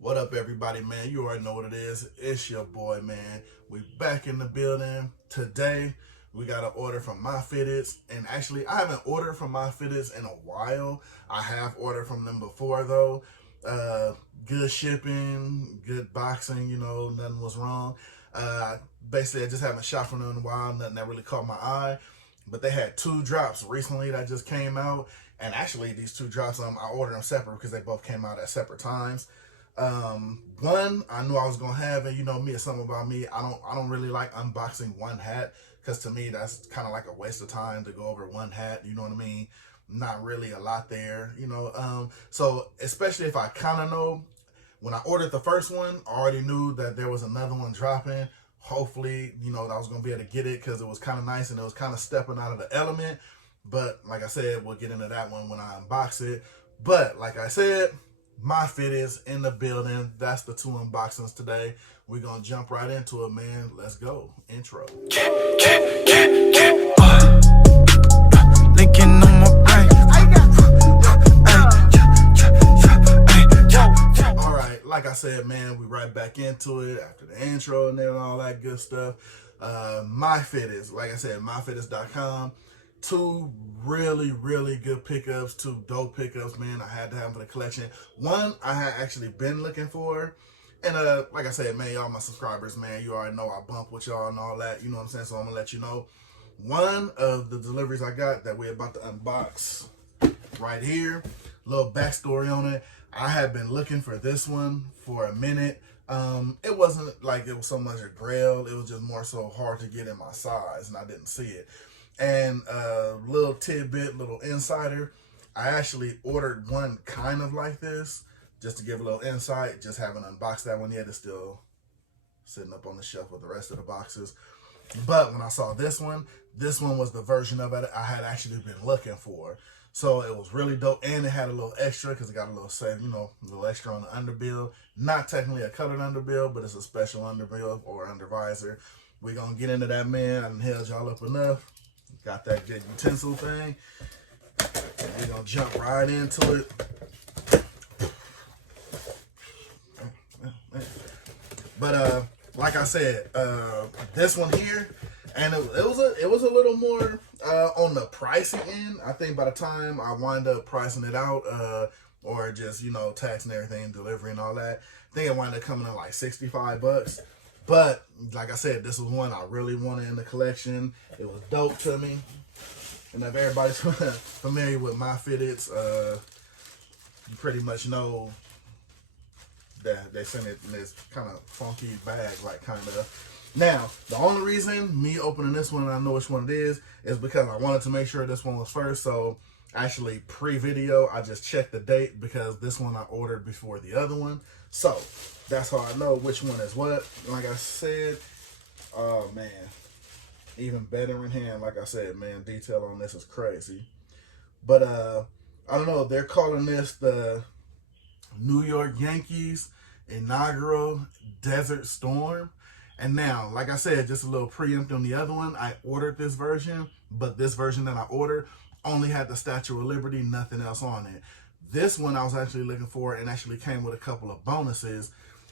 What up, everybody, man? You already know what it is. It's your boy, man. We back in the building. Today, we got an order from myfitteds. And actually, I haven't ordered from myfitteds in a while. I have ordered from them before, though. Good shipping, good boxing, nothing was wrong. Basically, I just haven't shopped from them in a while. Nothing that really caught my eye. But they had two drops recently that just came out. And actually, these two drops, I ordered them separate because they both came out at separate times. One I knew I was gonna have, and me, it's something about me. I don't really like unboxing one hat because to me that's kind of like a waste of time to go over one hat. You know what I mean? Not really a lot there. So especially if I kind of know when I ordered the first one, I already knew that there was another one dropping. Hopefully, that I was gonna be able to get it because it was kind of nice and it was kind of stepping out of the element. But like I said, we'll get into that one when I unbox it. But like I said, myfitteds in the building. That's the two unboxings today. We're gonna jump right into it, man. Let's go. Intro. Linking on my brain. Alright, like I said, man, we right back into it after the intro and then all that good stuff. Myfitteds, like I said, myfitteds.com. Two really good pickups, two dope pickups, man. I had to have for the collection. One I had actually been looking for, and like I said, man, y'all my subscribers, man, you already know I bump with y'all and all that, you know what I'm saying? So I'm gonna let you know one of the deliveries I got that we're about to unbox right here. Little backstory on it. I had been looking for this one for a minute. It wasn't like it was so much a grail, it was just more so hard to get in my size and I didn't see it. And little tidbit, little insider, I actually ordered one kind of like this, just to give a little insight. Just haven't unboxed that one yet. It's still sitting up on the shelf with the rest of the boxes. But when I saw this one was the version of it I had actually been looking for. So it was really dope, and it had a little extra because it got a little a little extra on the underbill. Not technically a colored underbill, but it's a special underbill or undervisor. We're gonna get into that, man. I done held y'all up enough. Got that good utensil thing. We're gonna jump right into it. But like I said, this one here, and it was a little more on the pricey end. I think by the time I wind up pricing it out, or just tax and everything, delivery and all that, I think it wound up coming in like $65. But like I said, this was one I really wanted in the collection. It was dope to me. And if everybody's familiar with myfitteds, you pretty much know that they send it in this kind of funky bag, like kind of. Now, the only reason me opening this one and I know which one it is because I wanted to make sure this one was first. So actually pre-video, I just checked the date because this one I ordered before the other one. So that's how I know which one is what. Like I said, oh man, even better in hand. Like I said, man, detail on this is crazy. But I don't know, they're calling this the New York Yankees inaugural Desert Storm. And now, like I said, just a little preempt on the other one, I ordered this version, but this version that I ordered only had the Statue of Liberty, nothing else on it. This one I was actually looking for and actually came with a couple of bonuses.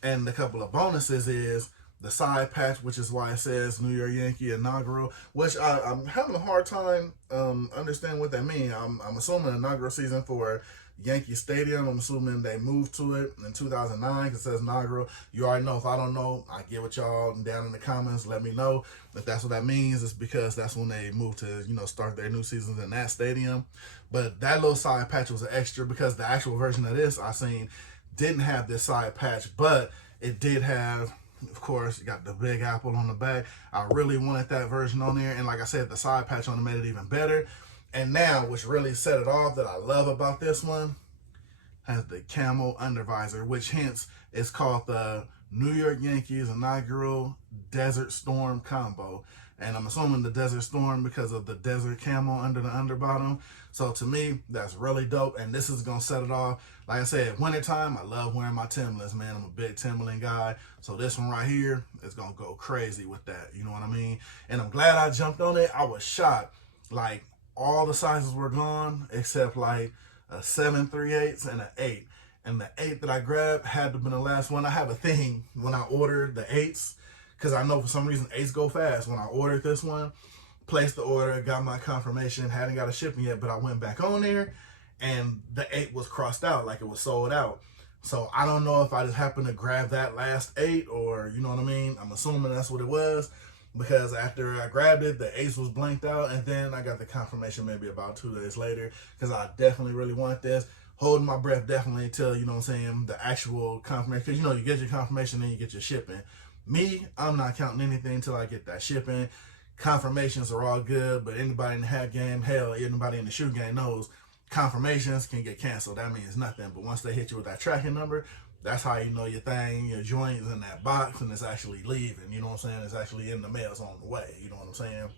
And the couple of bonuses is the side patch, which is why it says New York Yankee inaugural, which I'm having a hard time understanding what that means. I'm assuming inaugural season for Yankee Stadium. I'm assuming they moved to it in 2009 because it says inaugural. You already know. If I don't know, I get with y'all down in the comments. Let me know if that's what that means. It's because that's when they moved to start their new seasons in that stadium. But that little side patch was an extra because the actual version of this I seen didn't have this side patch, but it did have, of course, you got the Big Apple on the back. I really wanted that version on there, and like I said, the side patch on it made it even better. And now, which really set it off that I love about this one, has the camo undervisor, which hence is called the New York Yankees inaugural Desert Storm combo. And I'm assuming the Desert Storm because of the desert camo under the underbottom. So to me, that's really dope. And this is going to set it off. Like I said, wintertime, I love wearing my Timberlands, man. I'm a big Timberland guy. So this one right here is going to go crazy with that. You know what I mean? And I'm glad I jumped on it. I was shocked. Like, all the sizes were gone except like a 7/3/8 and an 8. and the 8 that I grabbed had to have been the last one. I have a thing when I order the 8s, because I know for some reason 8s go fast. When I ordered this one, placed the order, got my confirmation, hadn't got a shipping yet, but I went back on there and the 8 was crossed out, like it was sold out. So I don't know if I just happened to grab that last 8, or you know what I mean. I'm assuming that's what it was, because after I grabbed it, the 8 was blanked out, and then I got the confirmation maybe about 2 days later, because I definitely really want this. Holding my breath definitely until, you know what I'm saying, the actual confirmation, because you know, you get your confirmation, then you get your shipping. Me, I'm not counting anything until I get that shipping. Confirmations are all good, but anybody in the hat game, hell, anybody in the shoe game knows confirmations can get canceled. That means nothing. But once they hit you with that tracking number, that's how you know your thing, your joint is in that box and it's actually leaving. You know what I'm saying? It's actually in the mail. It's on the way. You know what I'm saying?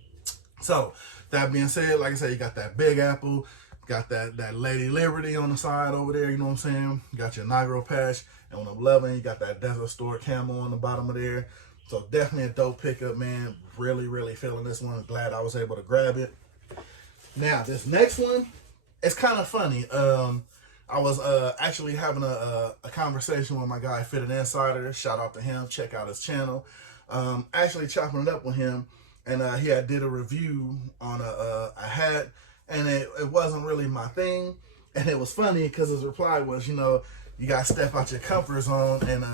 So that being said, like I said, you got that Big Apple, got that Lady Liberty on the side over there. You know what I'm saying? You got your inaugural patch, and on the 11, you got that Desert Store camo on the bottom of there. So definitely a dope pickup, man. Really, really feeling this one. Glad I was able to grab it. Now this next one, it's kind of funny. I was actually having a conversation with my guy Fitted Insider. Shout out to him. Check out his channel. Actually chopping it up with him, and he had did a review on a hat, and it wasn't really my thing. And it was funny because his reply was, you know, you gotta step out your comfort zone and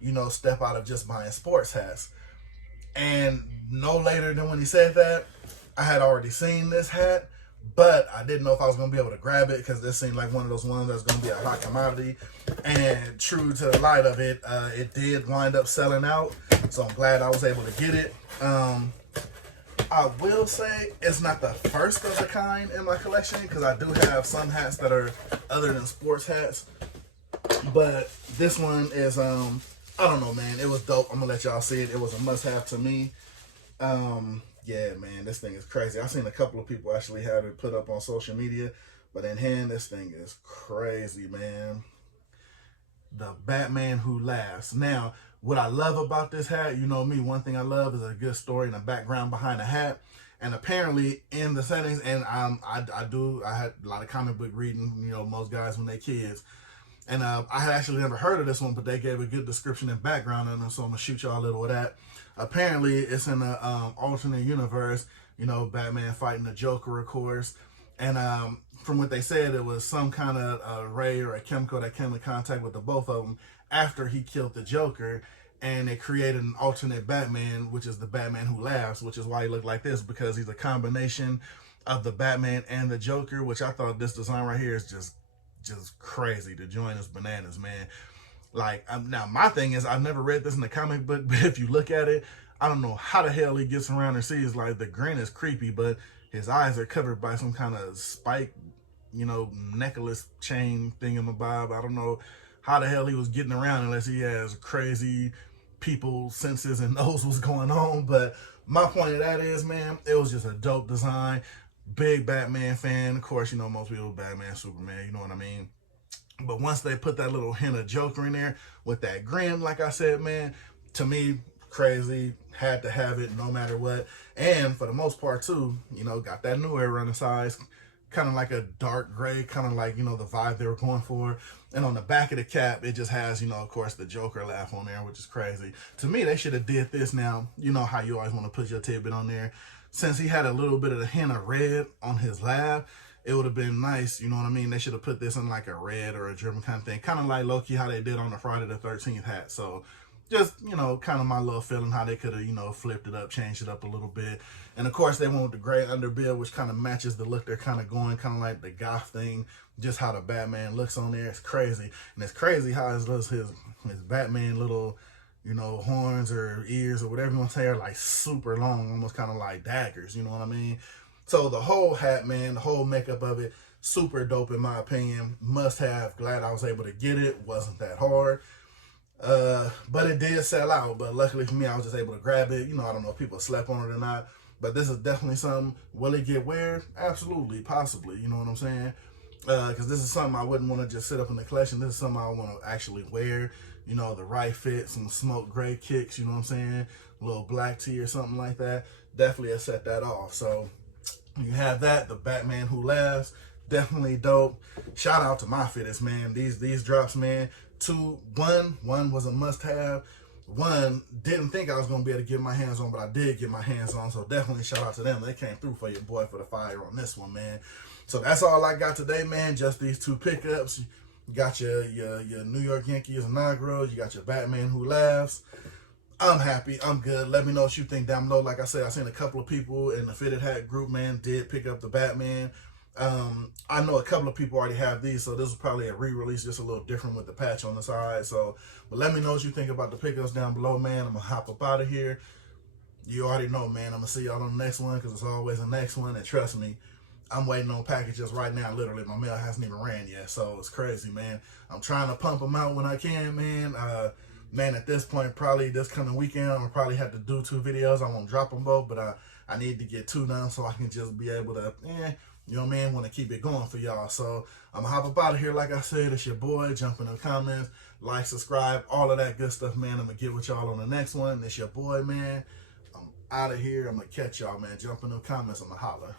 you know, step out of just buying sports hats. And no later than when he said that, I had already seen this hat, but I didn't know if I was going to be able to grab it, because this seemed like one of those ones that's going to be a hot commodity. And true to the light of it, it did wind up selling out. So I'm glad I was able to get it. I will say it's not the first of the kind in my collection, because I do have some hats that are other than sports hats. But this one is, I don't know, man. It was dope. I'm going to let y'all see it. It was a must-have to me. Yeah, man, this thing is crazy. I've seen a couple of people actually have it put up on social media, but in hand, this thing is crazy, man. The Batman Who Laughs. Now, what I love about this hat, you know me, one thing I love is a good story and a background behind the hat. And apparently in the settings, and I had a lot of comic book reading, you know, most guys when they're kids. And I had actually never heard of this one, but they gave a good description and background on it, so I'm going to shoot y'all a little of that. Apparently, it's in an alternate universe, you know, Batman fighting the Joker, of course. And from what they said, it was some kind of ray or a chemical that came in contact with the both of them after he killed the Joker. And it created an alternate Batman, which is the Batman Who Laughs, which is why he looked like this, because he's a combination of the Batman and the Joker, which I thought this design right here is just crazy. The joint is bananas, man. Like, now my thing is, I've never read this in the comic book, but if you look at it, I don't know how the hell he gets around and sees, like, the grin is creepy, but his eyes are covered by some kind of spike, you know, necklace chain thingamabob. I don't know how the hell he was getting around unless he has crazy people senses and knows what's going on. But my point of that is, man, it was just a dope design. Big Batman fan. Of course, you know, most people Batman, Superman, you know what I mean? But once they put that little hint of Joker in there with that grin, like I said, man, to me, crazy. Had to have it no matter what. And for the most part, too, you know, got that new era on the sides. Kind of like a dark gray, kind of like, you know, the vibe they were going for. And on the back of the cap, it just has, you know, of course, the Joker laugh on there, which is crazy. To me, they should have did this now. You know how you always want to put your tidbit on there. Since he had a little bit of the hint of red on his laugh, it would have been nice, you know what I mean? They should have put this in like a red or a German kind of thing. Kind of like low-key how they did on the Friday the 13th hat. So just, you know, kind of my little feeling how they could have, you know, flipped it up, changed it up a little bit. And of course, they went with the gray underbill, which kind of matches the look they're kind of going, kind of like the goth thing, just how the Batman looks on there. It's crazy. And it's crazy how his Batman little, you know, horns or ears or whatever you want to say are like super long, almost kind of like daggers, you know what I mean? So the whole hat, man, the whole makeup of it, super dope in my opinion. Must have. Glad I was able to get it. Wasn't that hard. But it did sell out. But luckily for me, I was just able to grab it. You know, I don't know if people slept on it or not. But this is definitely something. Will it get wear? Absolutely, possibly. You know what I'm saying? Because this is something I wouldn't want to just sit up in the collection. This is something I want to actually wear. You know, the right fit, some smoke gray kicks, you know what I'm saying? A little black tee or something like that. Definitely set that off. So you have that, the Batman Who Laughs. definitely dope. Shout out to myfitteds, man. These drops, man. One was a must-have. One, didn't think I was gonna be able to get my hands on, but I did get my hands on. So definitely shout out to them. They came through for your boy for the fire on this one, man. So that's all I got today, man. Just these 2 pickups. You got your New York Yankees inaugural. You got your Batman Who Laughs. I'm happy. I'm good. Let me know what you think down below. Like I said, I seen a couple of people in the Fitted Hat group, man, did pick up the Batman. I know a couple of people already have these, so this is probably a re-release, just a little different with the patch on the side. So, but let me know what you think about the pickups down below, man. I'm gonna hop up out of here. You already know, man. I'm gonna see y'all on the next one, because it's always the next one. And trust me, I'm waiting on packages right now. Literally, my mail hasn't even ran yet, so it's crazy, man. I'm trying to pump them out when I can, man. Man, at this point, probably this coming weekend, I'll probably have to do 2 videos. I won't drop them both, but I need to get 2 done so I can just be able to, you know what I mean, want to keep it going for y'all. So I'm gonna hop up out of here. Like I said, it's your boy. Jump in the comments, like, subscribe, all of that good stuff, man. I'm gonna get with y'all on the next one. It's your boy, man. I'm out of here. I'm gonna catch y'all, man. Jump in the comments. I'm gonna holler.